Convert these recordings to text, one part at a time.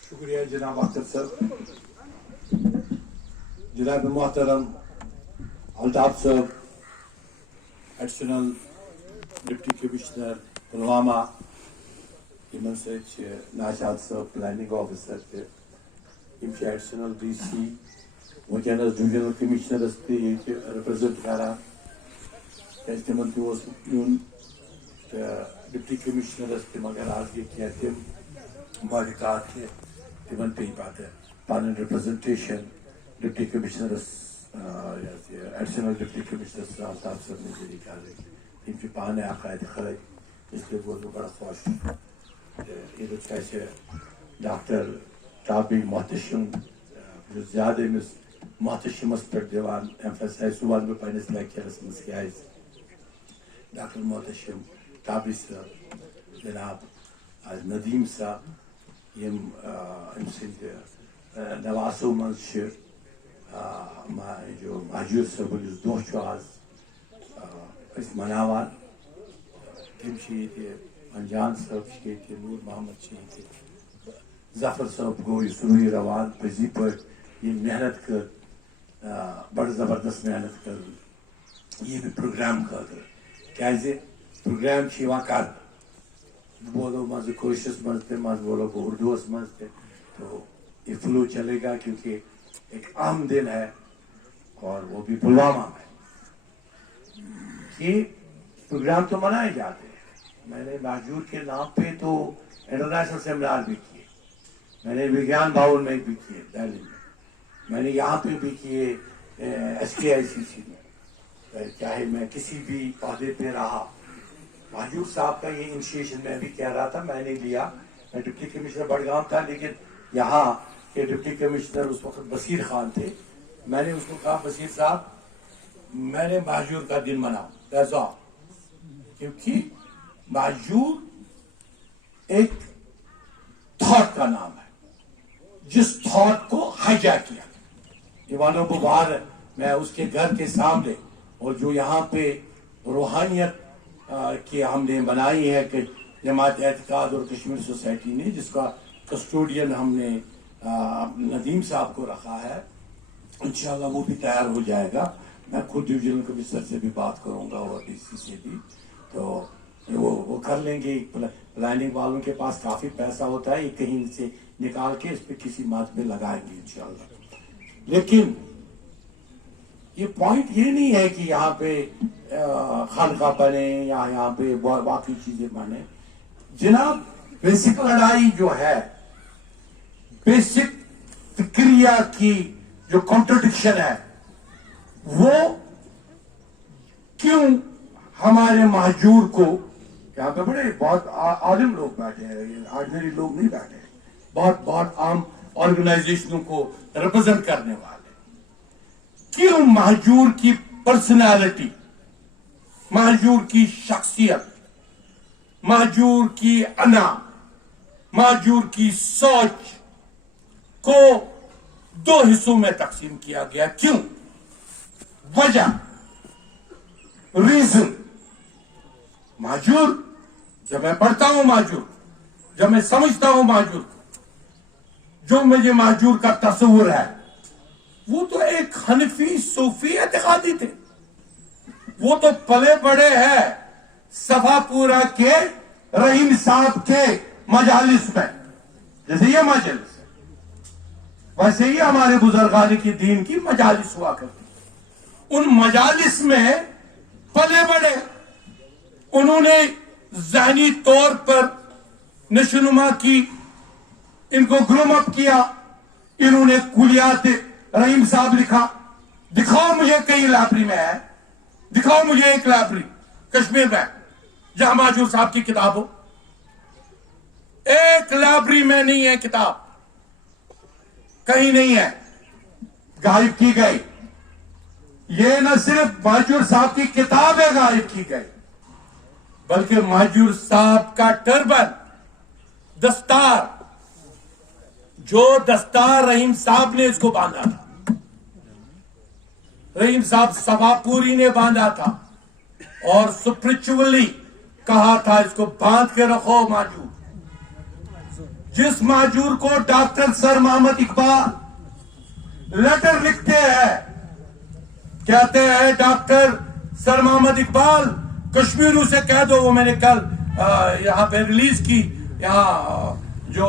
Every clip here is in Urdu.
شکریہ جناب اختر صاحب. جناب محترم الطاف صاحب, ایڈیشنل ڈپٹی کمشنر پلوامہ, یمن سۭتۍ ناشاد صاحب پلاننگ آفیسر تہِ, یِم چھِ ایڈیشنل ڈی سی وٕنکیٚنس ڈویژنل کمشنرس تہِ ییٚتہِ رِپرٛزنٹ کران, کیازِ تِمن تہِ اوس یُن تہٕ ڈپٹی کمشنرس تہِ, مگر آز گٔے کینٛہہ تِم واقعات کہِ تِمن پیٚیہِ پتہٕ پنٕنۍ representation deputy commissioners additional deputy commissioners Altaf صٲبنہِ ذٔریعہٕ کرٕنۍ. تِم چھِ پانے اکھ اَتہِ خٲلۍ, اسلیے گوٚوُس بہٕ بڑٕ خۄش. تہٕ ییٚتہِ چھُ اَسہِ ڈاکٹر ٹابی محتشم, یُس زیادٕ أمِس محتشمس پٮ۪ٹھ دِوان ایمفیسایز, سُہ وَنہٕ بہٕ پننِس لیکچرس منٛز کیازِ. ڈاکٹر محتشم ٹابی صٲب, جناب ندیم صاحب, یِم أمۍ سٕنٛدِ نواسو منٛز چھِ جو مہجوٗر صٲبُن یُس دۄہ چھُ آز أسۍ مناوان, تِم چھِ ییٚتہِ, انجان صٲب چھِ ییٚتہِ, نوٗر محمد چھِ ییٚتہِ, ظفر صٲب گوٚو یہِ صُبحٲے روان. پٔزی پٲٹھۍ یِم محنت کٔر, بڑٕ زبردست محنت کٔر ییٚمہِ پروگرام خٲطرٕ, کیازِ پروگرام چھِ یِوان کرنہٕ. بہٕ بولو منٛزٕ کٲشرِس منٛز تہِ, منٛزٕ بولو بہٕ اردوٗوس منٛز تہِ, تو یہ فلو چلے گا کیونکہ ایک اہم دن ہے اور وہ بھی پلوامہ میں. یہ پروگرام تو منائے جاتے ہیں. میں نے مہجور کے نام پہ تو انٹرنیشنل سیمینار بھی کیے, میں نے وگیان بھون میں بھی کیے دہلی میں, میں نے یہاں پہ بھی کیے SKICC میں, چاہے میں کسی بھی عہدے پہ رہا. مہجور صاحب کا یہ انیشیشن میں بھی کہہ رہا تھا, میں نے لیا. میں ڈپٹی کمشنر بڑگام تھا, لیکن یہاں کے ڈپٹی کمشنر اس وقت بصیر خان تھے. میں نے اس کو کہا, بصیر صاحب میں نے مہجور کا دن مناؤ, کیونکہ مہجور ایک تھاٹ کا نام ہے, جس تھاٹ کو ہائیجیک کیا. ایوانو بغار میں اس کے گھر کے سامنے, اور جو یہاں پہ روحانیت کی ہم نے بنائی ہے کہ جماعت اعتقاد اور کشمیر سوسائٹی نے, جس کا کسٹوڈین ہم نے ندیم صاحب کو رکھا ہے, انشاءاللہ وہ بھی تیار ہو جائے گا. میں خود ڈویژنل کمشنر سے بھی بات کروں گا اور ڈی سی سے بھی, تو وہ کر لیں گے. پلاننگ والوں کے پاس کافی پیسہ ہوتا ہے, یہ کہیں سے نکال کے اس پہ کسی بات میں لگائیں گے انشاءاللہ. لیکن یہ پوائنٹ یہ نہیں ہے کہ یہاں پہ خانقاہ بنے یا یہاں پہ باقی چیزیں بنے. جناب بیسک لڑائی جو ہے, بیسک فکریہ کی جو کنٹرڈکشن ہے, وہ کیوں ہمارے مہجور کو, یہاں پہ بڑے بہت عالم لوگ بیٹھے ہیں, آرڈنری لوگ نہیں بیٹھے ہیں, بہت عام آرگنائزیشنوں کو ریپرزینٹ کرنے والے, کیوں مہجور کی پرسنالٹی, مہجور کی شخصیت, مہجور کی انا, مہجور کی سوچ کو دو حصوں میں تقسیم کیا گیا؟ کیوں؟ وجہ, ریزن. مہجور, جب میں پڑھتا ہوں مہجور, جب میں سمجھتا ہوں مہجور, جو مجھے مہجور کا تصور ہے, وہ تو ایک حنفی صوفی اعتقادی تھے. وہ تو پلے بڑے ہیں صفا پورا کے رحیم صاحب کے مجالس میں, جیسے یہ مجلس ہے ویسے ہی ہمارے بزرگان کی دین کی مجالس ہوا کرتی. ان مجالس میں پلے بڑے, انہوں نے ذہنی طور پر نشوونما کی, ان کو گروم اپ کیا. انہوں نے کلیات رحیم صاحب لکھا. دکھاؤ مجھے کئی لائبریری میں ہے, دکھاؤ مجھے ایک لائبریری کشمیر میں جہاں مہجور صاحب کی کتاب ہو. ایک لائبریری میں نہیں ہے کتاب, کہیں نہیں ہے, غائب کی گئی. یہ نہ صرف مہجور صاحب کی کتاب ہے غائب کی گئی, بلکہ مہجور صاحب کا ٹربن, دستار, جو دستار رحیم صاحب نے اس کو باندھا تھا, رحیم صاحب صفا پوری نے باندھا تھا, اور اسپرچولی کہا تھا اس کو باندھ کے رکھو ماجور. جس ماجور کو ڈاکٹر سر محمد اقبال لیٹر لکھتے ہیں, کہتے ہیں ڈاکٹر سر محمد اقبال کشمیروں سے کہہ دو, وہ میں نے کل یہاں پہ ریلیز کی, یہاں جو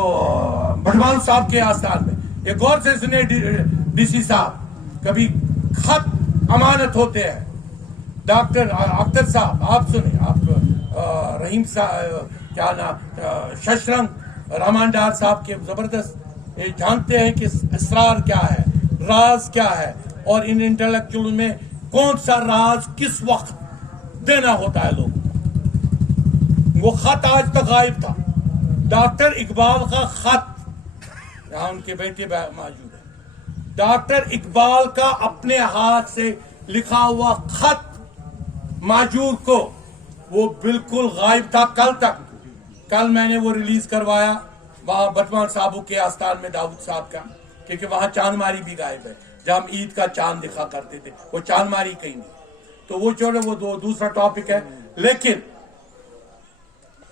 بٹوال صاحب کے آستان میں, یہ غور سے سنے ڈی سی صاحب, کبھی خط امانت ہوتے ہیں. ڈاکٹر اختر صاحب آپ سنیں, آپ رحیم صاحب کیا نام ششرنگ رحمان ڈار صاحب کے زبردست جانتے ہیں کہ اسرار کیا ہے, راز کیا ہے, اور ان انٹلیکچوئل میں کون سا راز کس وقت دینا ہوتا ہے لوگوں کو. وہ خط آج تک غائب تھا. ڈاکٹر اقبال کا خط, یہاں ان کے بیٹے موجود ہیں, ڈاکٹر اقبال کا اپنے ہاتھ سے لکھا ہوا خط ماجور کو, وہ بالکل غائب تھا کل تک. کل میں نے وہ ریلیز کروایا وہاں بٹوان صاحبوں کے آستان میں داؤد صاحب کا, کیونکہ وہاں چاند ماری بھی غائب ہے. جب ہم عید کا چاند دکھا کرتے تھے وہ چاند ماری کہیں نہیں. تو وہ چھوڑے, وہ دوسرا ٹاپک ہے. لیکن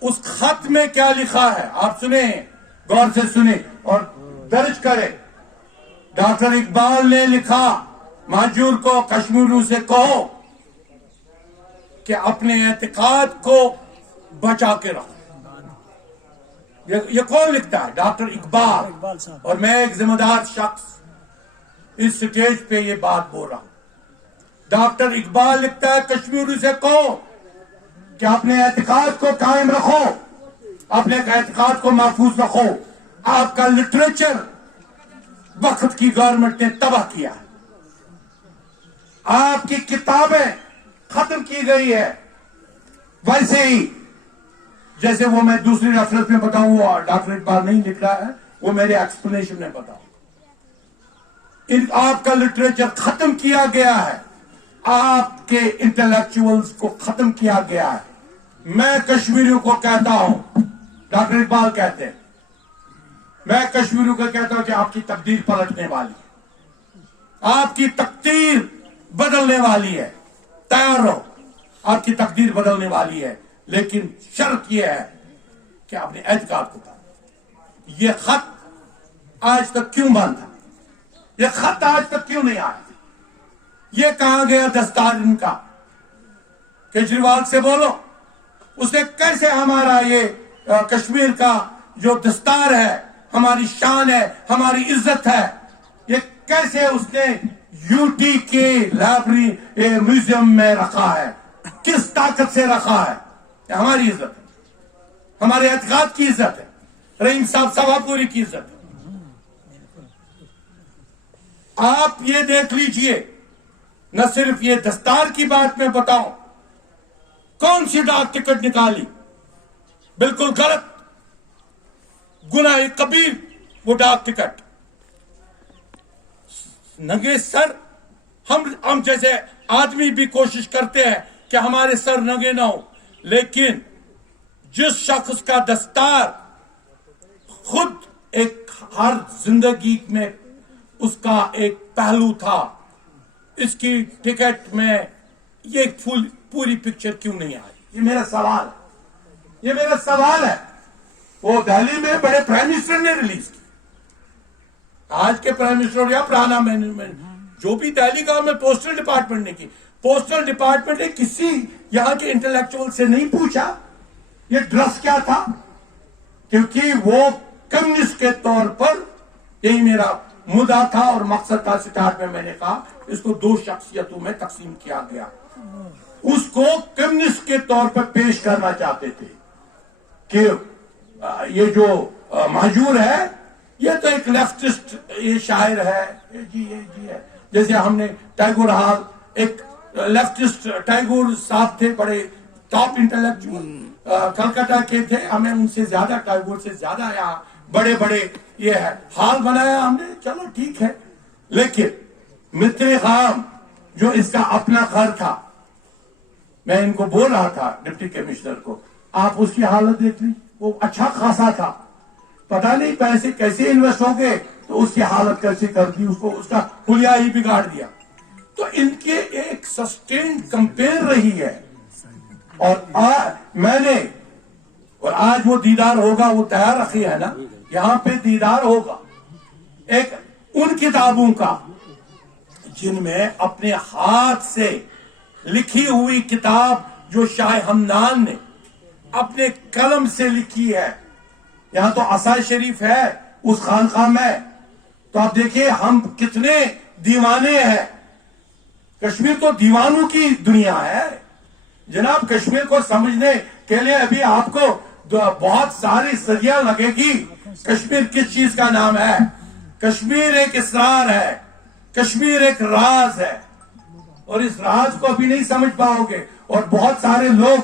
اس خط میں کیا لکھا ہے آپ سنیں, غور سے سنیں اور درج کریں. ڈاکٹر اقبال نے لکھا ماجور کو, کشمیروں سے کہو کہ اپنے اعتقاد کو بچا کے رکھو. یہ کون لکھتا ہے؟ ڈاکٹر اقبال. اور میں ایک ذمہ دار شخص اس سٹیج پہ یہ بات بول رہا ہوں. ڈاکٹر اقبال لکھتا ہے کشمیروں سے کہو کہ اپنے اعتقاد کو قائم رکھو, اپنے اعتقاد کو محفوظ رکھو. آپ کا لٹریچر وقت کی گورنمنٹ نے تباہ کیا ہے. آپ کی کتابیں ختم کی گئی ہے. ویسے ہی جیسے وہ میں دوسری ریفرنس میں بتاؤں, وہ ڈاکٹر اقبال نہیں لکھ رہا ہے, وہ میرے ایکسپلینیشن میں بتاؤں. آپ کا لٹریچر ختم کیا گیا ہے, آپ کے انٹلیکچوئلز کو ختم کیا گیا ہے. میں کشمیریوں کو کہتا ہوں, ڈاکٹر اقبال کہتے ہیں, میں کشمیریوں کو کہتا ہوں کہ آپ کی تقدیر پلٹنے والی ہے, آپ کی تقدیر بدلنے والی ہے. تیار رہو, آپ کی تقدیر بدلنے والی ہے. لیکن شرط یہ ہے کہ اپنے اعتقاد کو پائیں. یہ خط آج تک کیوں بند تھا؟ یہ خط آج تک کیوں نہیں آیا؟ یہ کہاں گیا دستار ان کا؟ کیجریوال سے بولو, اس نے کیسے ہمارا یہ کشمیر کا جو دستار ہے, ہماری شان ہے, ہماری عزت ہے, یہ کیسے اس نے یو ٹی کے لائبریری میوزیم میں رکھا ہے؟ کس طاقت سے رکھا ہے؟ یہ ہماری عزت ہے, ہمارے اعتقاد کی عزت ہے, رحیم صاحب سبھاپوری کی عزت ہے. آپ یہ دیکھ لیجئے, نہ صرف یہ دستار کی بات میں بتاؤں, کون سی ڈاک ٹکٹ نکالی بالکل غلط, گناہ کبیر وہ ڈاک ٹکٹ. ننگے سر, ہم جیسے آدمی بھی کوشش کرتے ہیں کہ ہمارے سر ننگے نہ ہو, لیکن جس شخص کا دستار خود ایک ہر زندگی میں اس کا ایک پہلو تھا, اس کی ٹکٹ میں یہ پوری پکچر کیوں نہیں آئی؟ یہ میرا سوال ہے, یہ میرا سوال ہے. وہ دہلی میں بڑے پرائم منسٹر نے ریلیز کی, آج کے پرائم منسٹر یا پرانا مینجمنٹ جو بھی دہلی کا میں پوسٹل ڈپارٹمنٹ نے کی. پوسٹل ڈپارٹمنٹ نے کسی یہاں کے انٹلیکچوئل سے نہیں پوچھا یہ ڈرس کیا تھا, کیونکہ وہ کمیونسٹ کے طور پر یہی میرا مدعا تھا اور مقصد تھا. سٹارٹ میں نے کہا اس کو دو شخصیتوں میں تقسیم کیا گیا. اس کو کمیونسٹ کے طور پر پیش کرنا چاہتے تھے کہ یہ جو ماجور ہے یہ تو ایک لیفٹسٹ یہ شاعر ہے, جی ہے. جیسے ہم نے ٹیگور ہال, ایک لیفٹسٹ ٹیگور صاحب تھے, بڑے ٹاپ انٹلیکچوئل کلکتہ کے تھے. ہمیں ان سے زیادہ, ٹیگور سے زیادہ یہاں بڑے بڑے یہ ہے ہال بنایا ہم نے, چلو ٹھیک ہے. لیکن متر خام جو اس کا اپنا گھر تھا, میں ان کو بول رہا تھا ڈپٹی کمشنر کو, آپ اس کی حالت دیکھ لی, وہ اچھا خاصا تھا, پتہ نہیں پیسے کیسے انویسٹ ہو گئے تو اس کی حالت کیسے کر دی, اس کو اس کا حلیہ ہی بگاڑ دیا. تو ان کے ایک سسٹینڈ کمپین رہی ہے اور میں نے اور آج وہ دیدار ہوگا, وہ تیار رکھی ہے نا, یہاں پہ دیدار ہوگا ایک ان کتابوں کا جن میں اپنے ہاتھ سے لکھی ہوئی کتاب جو شاہ ہمدان نے اپنے قلم سے لکھی ہے. یہاں تو عصا شریف ہے اس خانقاہ میں, تو آپ دیکھیے ہم کتنے دیوانے ہیں. کشمیر تو دیوانوں کی دنیا ہے جناب. کشمیر کو سمجھنے کے لیے ابھی آپ کو بہت ساری صدیاں لگے گی. کشمیر کس چیز کا نام ہے؟ کشمیر ایک اسرار ہے, کشمیر ایک راز ہے, اور اس راز کو ابھی نہیں سمجھ پاؤ گے. اور بہت سارے لوگ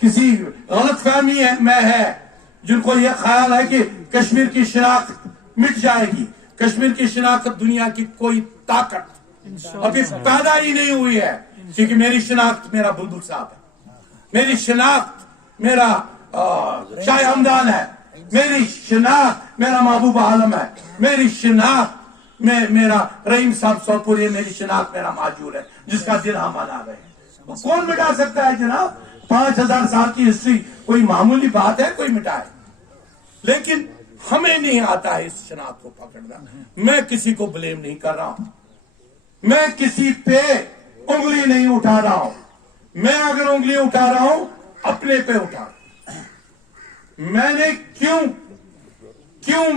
کسی غلط فہمی میں ہے جن کو یہ خیال ہے کہ کشمیر کی شناخت مٹ جائے گی. کشمیر کی شناخت دنیا کی کوئی طاقت ابھی پیدا ہی نہیں ہوئی ہے, کیونکہ میری شناخت میرا بلبل صاحب ہے, میری شناخت میرا شاہ ہمدان ہے, میری شناخت میرا محبوب عالم ہے, میری شناخت میرا رحیم صاحب سوپوری, میری شناخت میرا ماجور ہے جس کا دن ہم منا رہے ہیں. کون مٹا سکتا ہے جناب؟ 5000 سال کی ہسٹری کوئی معمولی بات ہے کوئی مٹائے؟ لیکن ہمیں نہیں آتا ہے اس شناخت کو پکڑنا. میں کسی کو بلیم نہیں کر رہا ہوں, میں کسی پہ انگلی نہیں اٹھا رہا ہوں. میں اگر انگلی اٹھا رہا ہوں اپنے پہ اٹھا رہا ہوں. میں نے کیوں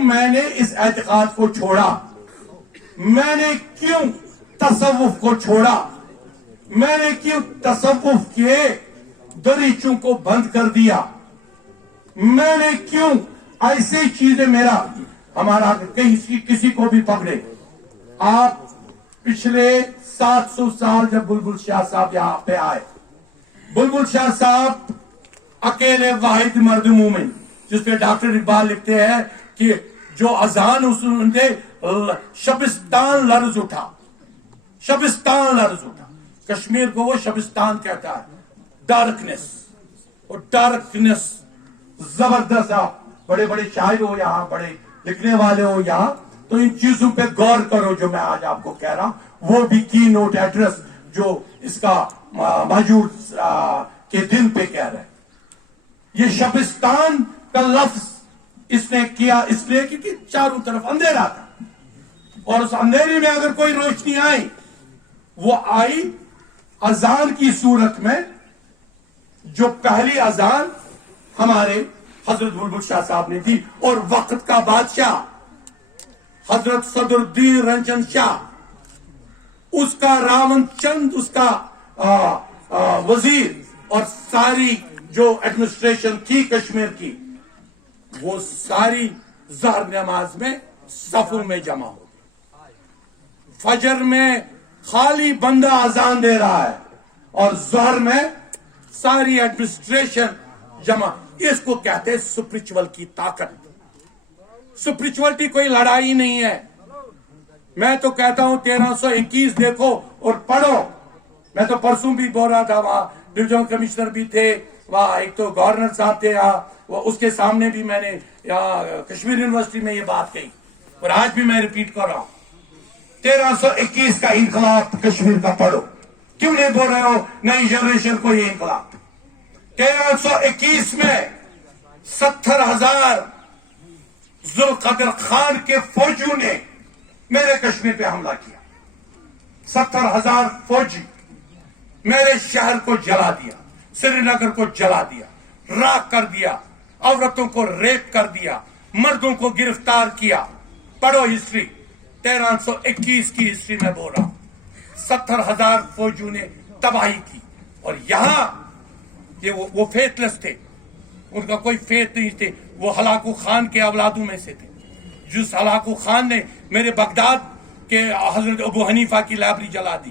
میں نے اس اعتقاد کو چھوڑا, میں نے کیوں تصوف کو چھوڑا, میں نے کیوں تصوف کے دریچوں کو بند کر دیا, میں نے کیوں ایسی چیزیں ہمارا کسی کو بھی پکڑے. آپ پچھلے 700 سال جب بلبل شاہ صاحب یہاں پہ آئے, بلبل شاہ صاحب اکیلے واحد مرد مومن, جس پہ ڈاکٹر اقبال لکھتے ہیں کہ جو اذان سنتے شبستان لرز اٹھا, شبستان لرز اٹھا. کشمیر کو وہ شبستان کہتا ہے, ڈارکنس. اور ڈارکنس زبردست. آپ بڑے بڑے شاعر ہو یہاں, بڑے لکھنے والے ہو یہاں, تو ان چیزوں پہ غور کرو جو میں آج آپ کو کہہ رہا ہوں. وہ بھی کی نوٹ ایڈریس جو اس کا موجود کے دن پہ کہہ رہے ہیں. یہ شبستان کا لفظ اس نے کیا اس لیے کیونکہ چاروں طرف اندھیرا تھا, اور اس اندھیرے میں اگر کوئی روشنی آئی, وہ آئی اذان کی صورت میں. جو پہلی اذان ہمارے حضرت بلبل شاہ صاحب نے دی, اور وقت کا بادشاہ حضرت صدر الدین رنجن شاہ, اس کا راون چند اس کا وزیر, اور ساری جو ایڈمنسٹریشن تھی کشمیر کی, وہ ساری ظہر نماز میں صفوں میں جمع ہو گئی. فجر میں خالی بندہ اذان دے رہا ہے, اور ظہر میں ساری ایڈمنسٹریشن جمع. اس کو کہتے ہیں سپرچول کی طاقت. سپرچولیٹی کوئی لڑائی نہیں ہے. میں تو کہتا ہوں 1321 دیکھو اور پڑھو. میں تو پرسوں بھی بول رہا تھا, وہاں ڈویژنل کمشنر بھی تھے, وہاں ایک تو گورنر صاحب تھے, وہ اس کے سامنے بھی میں نے کشمیر یونیورسٹی میں یہ بات کہی, اور آج بھی میں ریپیٹ کر رہا ہوں. 1321 کا انقلاب کشمیر کا پڑھو. کیوں نہیں بول رہے ہو نئی جنریشن کو یہ انقلاب؟ 1321 میں 70,000 ذوالقدر خان کے فوجیوں نے میرے کشمیر پہ حملہ کیا. 70,000 فوجی میرے شہر کو جلا دیا, سری نگر کو جلا دیا, راکھ کر دیا, عورتوں کو ریپ کر دیا, مردوں کو گرفتار کیا. پڑھو ہسٹری, 1321 کی ہسٹری میں بول رہا ہوں. 70,000 فوجیوں نے تباہی کی. اور یہاں یہ وہ فیتھ لیس تھے, ان کا کوئی فیتھ نہیں تھے. وہ ہلاکو خان کے اولادوں میں سے تھے, جس ہلاکو خان نے میرے بغداد کے حضرت ابو حنیفہ کی لائبریری جلا دی,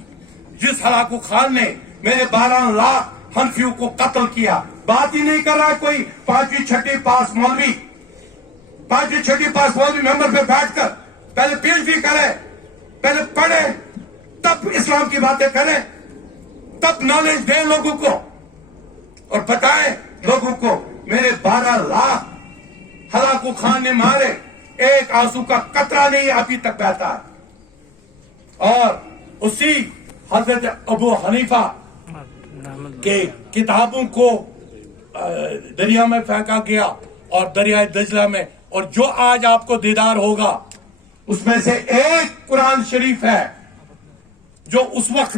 جس ہلاکو خان نے میرے 12 لاکھ حنفیوں کو قتل کیا. بات ہی نہیں کر رہا کوئی 5ویں 6ٹی پاس مولوی, 5ویں 6ٹی پاس مولوی ممبر پہ بیٹھ کر پہلے PhD کرے, پہلے پڑھے, تب اسلام کی باتیں کریں, تب نالج دیں لوگوں کو, اور بتائیں لوگوں کو میرے 12 لاکھ ہلاکو خان نے مارے, ایک آنسو کا قطرہ نہیں ابھی تک بہتا ہے. اور اسی حضرت ابو حنیفہ کے کتابوں کو دریا میں پھینکا گیا اور دریائے دجلہ میں، اور جو آج آپ کو دیدار ہوگا اس میں سے ایک قرآن شریف ہے جو اس وقت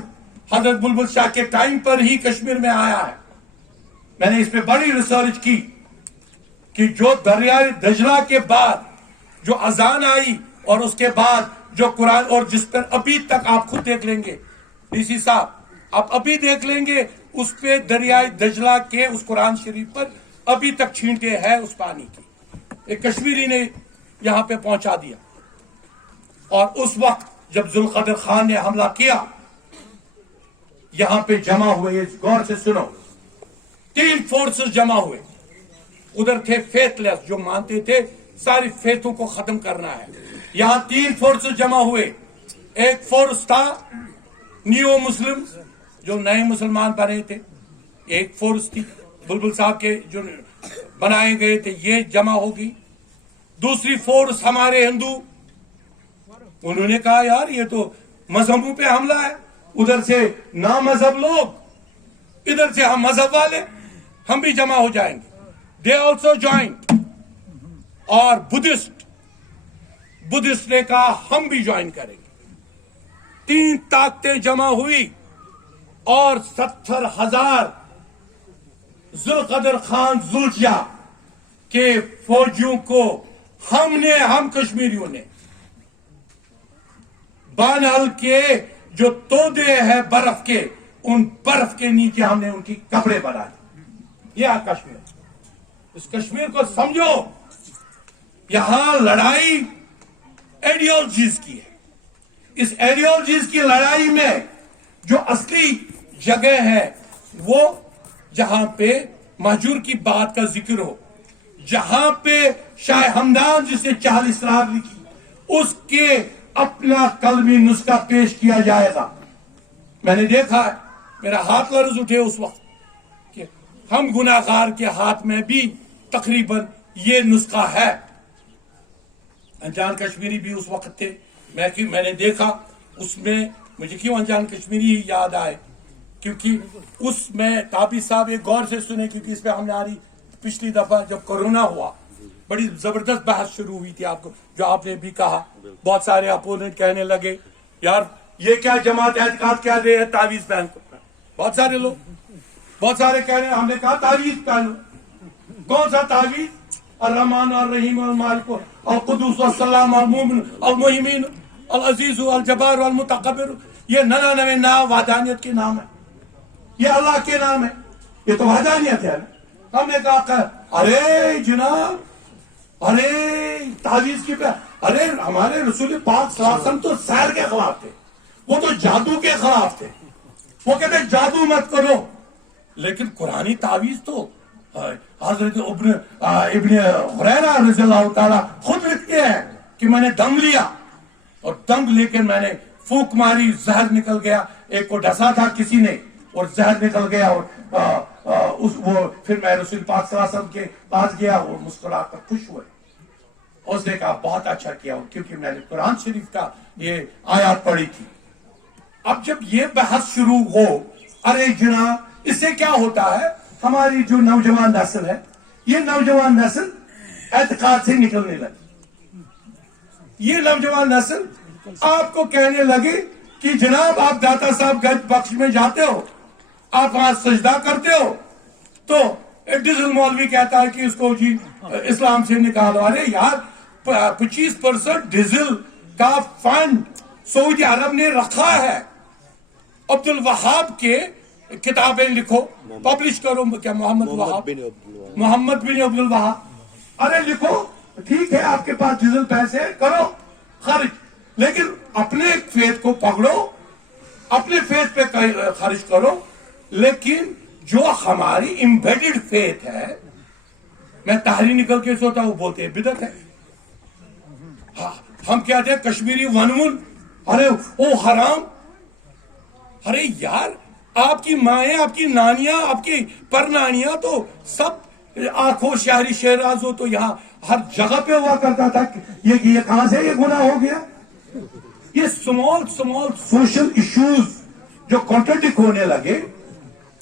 حضرت بلبل شاہ کے ٹائم پر ہی کشمیر میں آیا ہے. میں نے اس پہ بڑی ریسرچ کی کہ جو دریائے دجلہ کے بعد جو اذان آئی اور اس کے بعد جو قرآن، اور جس پر ابھی تک آپ خود دیکھ لیں گے ڈی سی صاحب، آپ ابھی دیکھ لیں گے اس پہ دریائے دجلہ کے اس قرآن شریف پر ابھی تک چھینٹے ہیں اس پانی کی. ایک کشمیری نے یہاں پہ پہنچا دیا. اور اس وقت جب ذوالقدر خان نے حملہ کیا، یہاں پہ جمع ہوئے، غور سے سنو، 3 فورسز جمع ہوئے. ادھر تھے فیتھ لیس جو مانتے تھے ساری فیتھوں کو ختم کرنا ہے. یہاں 3 فورسز جمع ہوئے. ایک فورس تھا نیو مسلم جو نئے مسلمان بنے تھے، ایک فورس تھی بلبل صاحب کے جو بنائے گئے تھے، یہ جمع ہوگی. دوسری فورس ہمارے ہندو، انہوں نے کہا یار یہ تو مذہبوں پہ حملہ ہے، ادھر سے نامذہب لوگ، ادھر سے ہم مذہب والے، ہم بھی جمع ہو جائیں گے. They also join. اور بدھسٹ نے کہا ہم بھی جوائن کریں گے. 3 طاقتیں جمع ہوئی اور 70,000 ذوالقدر خان زلجیا کے فوجیوں کو ہم کشمیریوں نے بانہل کے جو تودے ہیں برف کے، ان برف کے نیچے ہم نے ان کی کپڑے بنائے. یہ کشمیر، اس کشمیر کو سمجھو. یہاں لڑائی ایڈیالوجیز کی ہے. اس ایڈیالوجیز کی لڑائی میں جو اصلی جگہ ہے وہ جہاں پہ مہجور کی بات کا ذکر ہو، جہاں پہ شاہ ہمدان جس نے 40 رات لکھی اس کے اپنا قلمی نسخہ پیش کیا جائے گا. میں نے دیکھا ہے، میرا ہاتھ لرز اٹھے اس وقت کہ ہم گناہگار کے ہاتھ میں بھی تقریباً یہ نسخہ ہے. انجان کشمیری بھی اس وقت تھے. میں نے دیکھا اس میں مجھے کیوں انجان کشمیری ہی یاد آئے، کیونکہ اس میں تابی صاحب ایک غور سے سنے، کیونکہ اس پہ ہماری پچھلی دفعہ جب کورونا ہوا بڑی زبردست بحث شروع ہوئی تھی. آپ کو جو آپ نے بھی کہا، بہت سارے اپوننٹ کہنے لگے یار یہ کیا جماعت اعتقاد کیا دے ہے تعویذ پہن کو. بہت سارے لوگ، بہت سارے کہہ رہے ہیں. ہم نے کہا تعویذ پہنو. کون سا تعویذ؟ الرحمن الرحیم المالک القدوس السلام المؤمن المہیمن العزیز الجبار المتکبر. یہ 99 نام وحدانیت کے نام ہے، یہ اللہ کے نام ہے، یہ تو وحدانیت ہے. ہم نے کہا ارے جناب، ارے تعویذ کی پہ، ارے ہمارے رسول پاک صلی اللہ علیہ وسلم تو سحر کے خلاف تھے، وہ تو جادو کے خلاف تھے. وہ کہتے جادو مت کرو. لیکن قرآنی تعویذ تو حضرت ابن ہریرہ رضی اللہ تعالیٰ خود لکھتے ہیں کہ میں نے دم لیا، اور دم لے کے میں نے پھونک ماری، زہر نکل گیا. ایک کو ڈسا تھا کسی نے اور زہر نکل گیا، اور وہ پھر میں رسول پاک صلی اللہ علیہ وسلم کے پاس گیا اور مسکرا کر خوش ہوئے. اس نے کہا بہت اچھا کیا، کیونکہ میں نے قرآن شریف کا یہ آیات پڑھی تھی. اب جب یہ بحث شروع ہو، ارے جناب اس سے کیا ہوتا ہے، ہماری جو نوجوان نسل ہے، یہ نوجوان نسل اعتقاد سے نکلنے لگی. یہ نوجوان نسل آپ کو کہنے لگے کہ جناب آپ داتا صاحب گنج بخش میں جاتے ہو، آپ وہاں سجدہ کرتے ہو، تو ڈیزل مولوی کہتا ہے کہ اس کو جی اسلام سے نکالو. ارے یار 25% ڈیزل کا فنڈ سعودی عرب نے رکھا ہے. عبد الوہاب کے کتابیں لکھو، پبلش کرو. کیا محمد بن عبد الوہاب، ارے لکھو، ٹھیک ہے آپ کے پاس ڈیزل پیسے کرو خرچ، لیکن اپنے فیتھ کو پکڑو، اپنے فیتھ پہ خرچ کرو. لیکن جو ہماری امبیڈڈ فیتھ ہے، میں تحریر نکل کے سوتا ہوں، بولتے ہیں بدعت ہے. ہم کہتے ہیں کشمیری ونون، ارے او حرام. ارے یار آپ کی مائیں، آپ کی نانیاں، آپ کی پرنانیاں تو سب آنکھوں شہری شہراز ہو، تو یہاں ہر جگہ پہ ہوا کرتا تھا. یہ کہاں سے یہ گناہ ہو گیا؟ یہ سمال سوشل ایشوز جو کانٹرڈکٹ ہونے لگے،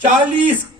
40